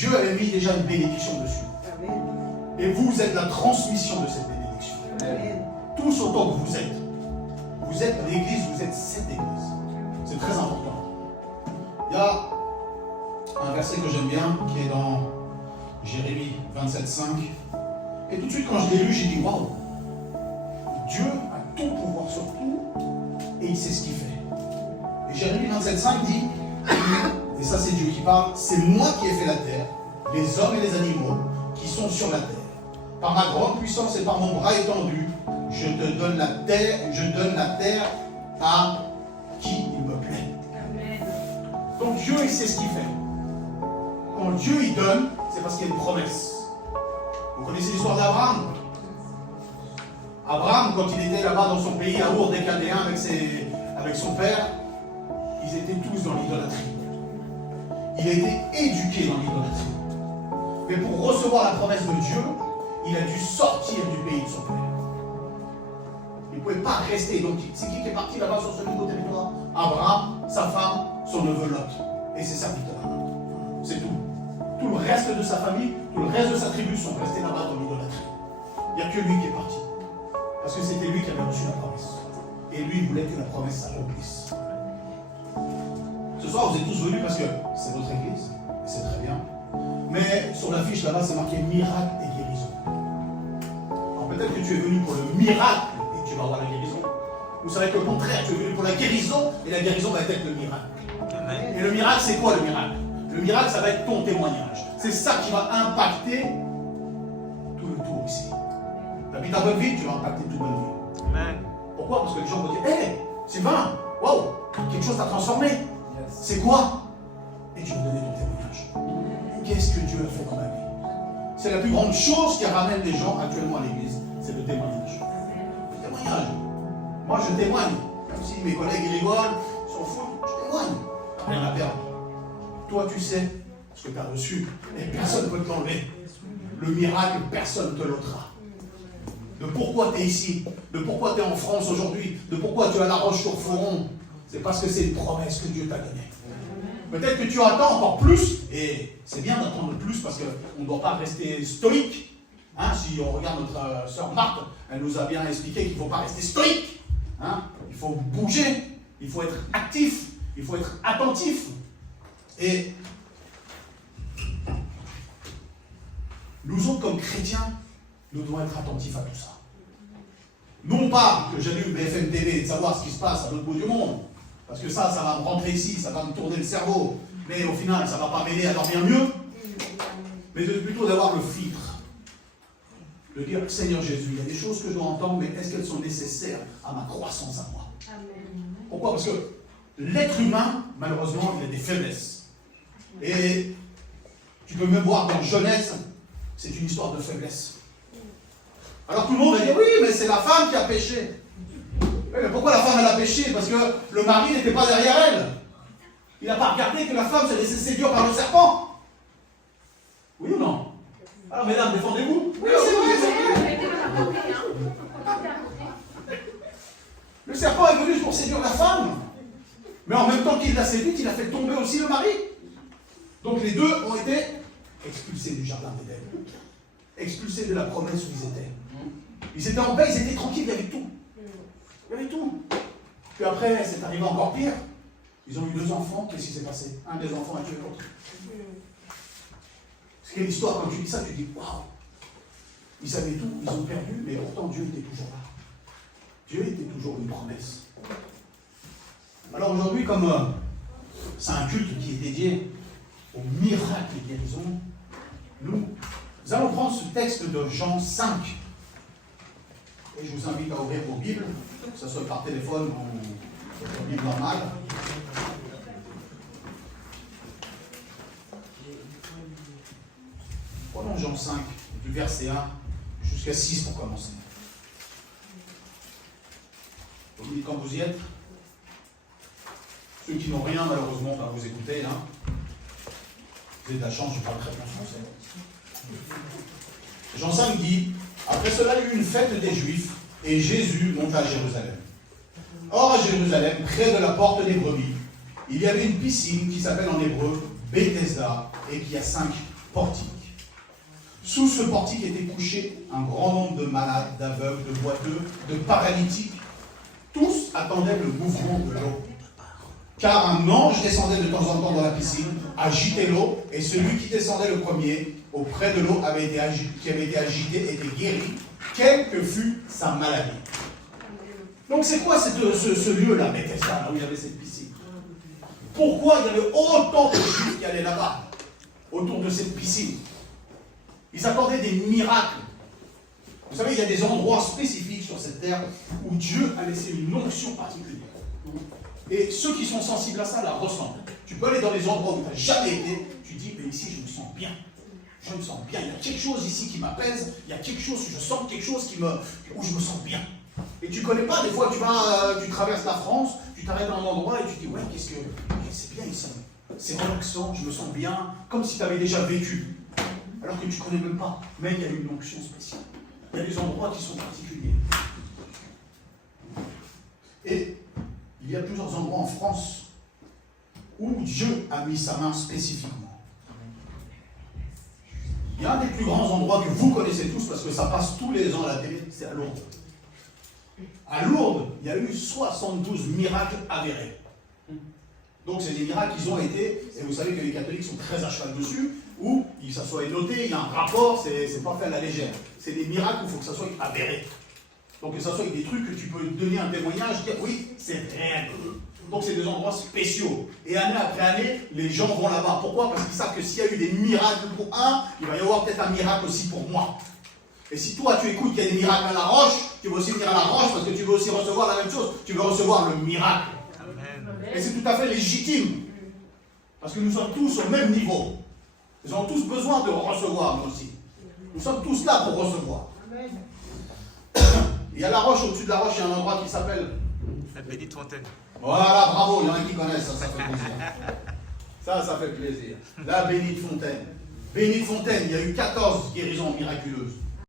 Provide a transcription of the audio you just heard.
Dieu avait mis déjà une bénédiction dessus. Amen. Et vous êtes la transmission de cette bénédiction. Amen. Tous autant que vous êtes l'église, vous êtes cette église. C'est très important. Il y a un verset que j'aime bien qui est dans Jérémie 27,5. Et tout de suite, quand je l'ai lu, j'ai dit waouh! Dieu a tout pouvoir sur tout et il sait ce qu'il fait. Et Jérémie 27,5 dit, et ça c'est Dieu qui parle, c'est moi qui ai fait la terre, les hommes et les animaux qui sont sur la terre. Par ma grande puissance et par mon bras étendu, je te donne la terre à qui il me plaît. Amen. Donc Dieu, il sait ce qu'il fait. Quand Dieu il donne, c'est parce qu'il y a une promesse. Vous connaissez l'histoire d'Abraham? Abraham, quand il était là-bas dans son pays, à Our des Chaldéens, avec son père, ils étaient tous dans l'idolâtrie. Il a été éduqué dans l'idolâtrie. Mais pour recevoir la promesse de Dieu, il a dû sortir du pays de son père. Il ne pouvait pas rester. Donc, c'est qui est parti là-bas sur ce nouveau territoire? Abraham, sa femme, son neveu Lot et ses serviteurs. C'est tout. Tout le reste de sa famille, tout le reste de sa tribu sont restés là-bas dans l'idolâtrie. Il n'y a que lui qui est parti. Parce que c'était lui qui avait reçu la promesse. Et lui, il voulait que la promesse s'accomplisse. Ce soir, vous êtes tous venus parce que c'est votre église, et c'est très bien. Mais sur l'affiche là-bas, c'est marqué miracle et guérison. Alors peut-être que tu es venu pour le miracle et tu vas avoir la guérison. Vous savez qu'au contraire, tu es venu pour la guérison et la guérison va être le miracle. Amen. Et le miracle, c'est quoi le miracle? Le miracle, ça va être ton témoignage. C'est ça qui va impacter tout le tour ici. Tu habites à Belleville, tu vas impacter tout Belleville. Amen. Pourquoi? Parce que les gens vont dire, hé, Sylvain, waouh, quelque chose t'a transformé. C'est quoi? Et tu vas donner ton témoignage. Qu'est-ce que Dieu a fait dans ma vie? C'est la plus grande chose qui ramène les gens actuellement à l'église. C'est le témoignage. Le témoignage. Moi, je témoigne. Même si mes collègues ils rigolent, ils s'en foutent, je témoigne. Tu n'as rien à perdre. Toi, tu sais ce que tu as reçu et personne ne peut te l'enlever. Le miracle, personne ne te l'ôtera. De pourquoi tu es ici, de pourquoi tu es en France aujourd'hui, de pourquoi tu es à La Roche-sur-Foron, c'est parce que c'est une promesse que Dieu t'a donnée. Peut-être que tu attends encore plus, et c'est bien d'attendre plus parce qu'on ne doit pas rester stoïque. Hein, si on regarde notre sœur Marthe, elle nous a bien expliqué qu'il ne faut pas rester stoïque. Hein, il faut bouger, il faut être actif, il faut être attentif. Et nous autres, comme chrétiens, nous devons être attentifs à tout ça. Non pas que j'allume BFM TV et de savoir ce qui se passe à l'autre bout du monde, parce que ça va me rentrer ici, ça va me tourner le cerveau, mais au final, ça ne va pas m'aider à dormir mieux, mais plutôt d'avoir le filtre, de dire, Seigneur Jésus, il y a des choses que je dois entendre, mais est-ce qu'elles sont nécessaires à ma croissance à moi? Pourquoi? Parce que l'être humain, malheureusement, il a des faiblesses. Et tu peux même voir dans Genèse, c'est une histoire de faiblesse. Alors tout le monde va dire, oui, mais c'est la femme qui a péché. Mais pourquoi la femme elle a péché? Parce que le mari n'était pas derrière elle. Il n'a pas regardé que la femme s'est laissée séduire par le serpent. Oui ou non? Alors mesdames, défendez-vous. Oui, c'est vrai. Le serpent est venu pour séduire la femme. Mais en même temps qu'il l'a séduite, il a fait tomber aussi le mari. Donc les deux ont été expulsés du jardin d'Éden. Expulsés de la promesse où ils étaient. Ils étaient en paix, ils étaient tranquilles, il y avait tout. Il y avait tout. Puis après, c'est arrivé encore pire. Ils ont eu 2 enfants, qu'est-ce qui s'est passé? Un des enfants a tué l'autre. C'est quelle histoire, quand tu dis ça, tu dis waouh! Ils savaient tout, ils ont perdu, mais pourtant Dieu était toujours là. Dieu était toujours une promesse. Alors aujourd'hui, comme c'est un culte qui est dédié au miracle et guérison, nous allons prendre ce texte de Jean 5. Et je vous invite à ouvrir vos Bibles, que ce soit par téléphone ou votre Bible normale. Prenons Jean 5, du verset 1 jusqu'à 6 pour commencer. Vous dites quand vous y êtes. Ceux qui n'ont rien, malheureusement, va vous écouter. Hein. Vous avez de la chance, je parle très bien français. Jean 5 dit, après cela, il y eut une fête des Juifs, et Jésus monta à Jérusalem. Or, à Jérusalem, près de la porte des brebis, il y avait une piscine qui s'appelle en hébreu Bethesda, et qui a 5 portique. Sous ce portique était couché un grand nombre de malades, d'aveugles, de boiteux, de paralytiques. Tous attendaient le mouvement de l'eau. Car un ange descendait de temps en temps dans la piscine, agitait l'eau, et celui qui descendait le premier auprès de l'eau qui avait été agité était guéri, quelle que fût sa maladie. Donc c'est quoi ce lieu-là, Bethesda, là où il y avait cette piscine? Pourquoi il y avait autant de Juifs qui allaient là-bas, autour de cette piscine? Ils attendaient des miracles. Vous savez, il y a des endroits spécifiques sur cette terre où Dieu a laissé une onction particulière. Et ceux qui sont sensibles à ça la ressentent. Tu peux aller dans les endroits où tu n'as jamais été, tu dis, mais ici je me sens bien. Je me sens bien. Il y a quelque chose ici qui m'apaise, il y a quelque chose, je sens quelque chose où je me sens bien. Et tu ne connais pas, des fois tu traverses la France, tu t'arrêtes dans un endroit et tu dis, ouais, c'est bien ici. C'est relaxant, je me sens bien, comme si tu avais déjà vécu. Alors que tu ne connais même pas. Mais il y a une onction spéciale. Il y a des endroits qui sont particuliers. Et il y a plusieurs endroits en France où Dieu a mis sa main spécifiquement. Il y a un des plus grands endroits que vous connaissez tous, parce que ça passe tous les ans à la télé, c'est à Lourdes. À Lourdes, il y a eu 72 miracles avérés. Donc c'est des miracles qui ont été, et vous savez que les catholiques sont très à cheval dessus, où ça soit noté, il y a un rapport, c'est pas fait à la légère. C'est des miracles où il faut que ça soit avéré. Donc que ça soit des trucs que tu peux donner un témoignage, dire oui, c'est réel. Donc c'est des endroits spéciaux. Et année après année, les gens vont là-bas. Pourquoi? Parce qu'ils savent que s'il y a eu des miracles pour un, il va y avoir peut-être un miracle aussi pour moi. Et si toi tu écoutes qu'il y a des miracles à la roche, tu vas aussi venir à la roche parce que tu veux aussi recevoir la même chose. Tu veux recevoir le miracle. Amen. Et c'est tout à fait légitime. Parce que nous sommes tous au même niveau. Nous avons tous besoin de recevoir, nous aussi. Nous sommes tous là pour recevoir. Amen. Il y a la roche, au-dessus de la roche, il y a un endroit qui s'appelle la Bénite Fontaine. Voilà, bravo, il y en a qui connaissent, ça fait plaisir. Ça fait plaisir. La Bénite Fontaine. Bénite Fontaine, il y a eu 14 guérisons miraculeuses.